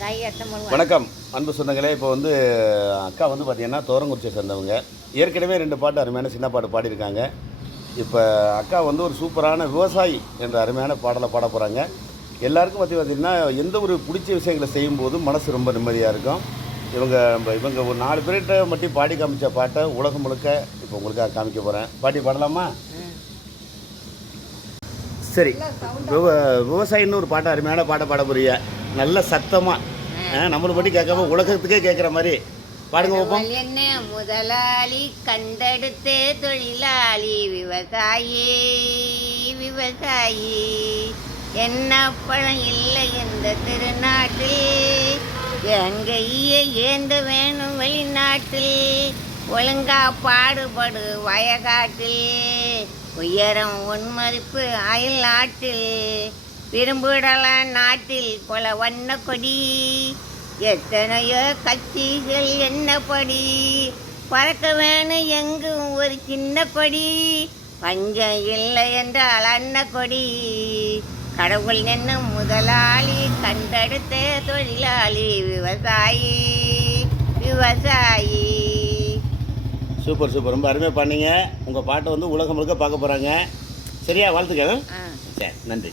வணக்கம் அன்பு சொந்தங்களே. இப்போ வந்து அக்கா வந்து பார்த்திங்கன்னா தோரங்குறிச்சியை சேர்ந்தவங்க. ஏற்கனவே 2 பாட்டு அருமையான சின்ன பாட்டு பாடியிருக்காங்க. இப்போ அக்கா வந்து ஒரு சூப்பரான விவசாயி என்ற அருமையான பாடலை பாட போகிறாங்க. எல்லாருக்கும் பார்த்திங்கன்னா எந்த ஒரு பிடிச்ச விஷயங்களை செய்யும்போது மனசு ரொம்ப நிம்மதியாக இருக்கும். இவங்க ஒரு 4 பேர்கிட்ட மட்டும் பாடி காமிச்ச பாட்டை உலகம் முழுக்க இப்போ உங்களுக்காக காமிக்க போகிறேன். பாட்டி பாடலாமா? சரி. விவசாயின்னு ஒரு பாட்டை அருமையான பாட்டை பாட போறீங்க. நல்ல சத்தமாக நம்மளை மட்டும் கேட்காம உலகத்துக்கே கேட்குற மாதிரி பாடுங்க பார்ப்போம். என்ன முதலாளி கண்டெடுத்தே தொழிலாளி விவசாயி விவசாயி என்ன பழம் இல்லை இந்த திருநாட்டில் எங்கையே ஏந்த வேணும் வெளிநாட்டில் ஒழுங்கா பாடுபடு வயகாட்டில் உயரம் உன்மதிப்பு அயல் நாட்டில் விரும்பிடலாம் நாட்டில் பல வண்ண கொடி எத்தனையோ கட்சிகள் என்னப்படி பறக்க வேணும் எங்கும் ஒரு சின்ன கொடி பஞ்சம் இல்லை என்றால் அன்ன கொடி கடவுள் என்ன முதலாளி கண்டெடுத்த தொழிலாளி விவசாயி விவசாயி. சூப்பர் சூப்பர், ரொம்ப அருமையாக பண்ணீங்க. உங்கள் பாட்டை வந்து உலகம் முழுக்க பார்க்க போகிறாங்க. சரியா? வாழ்த்துக்கள். சரி, நன்றி.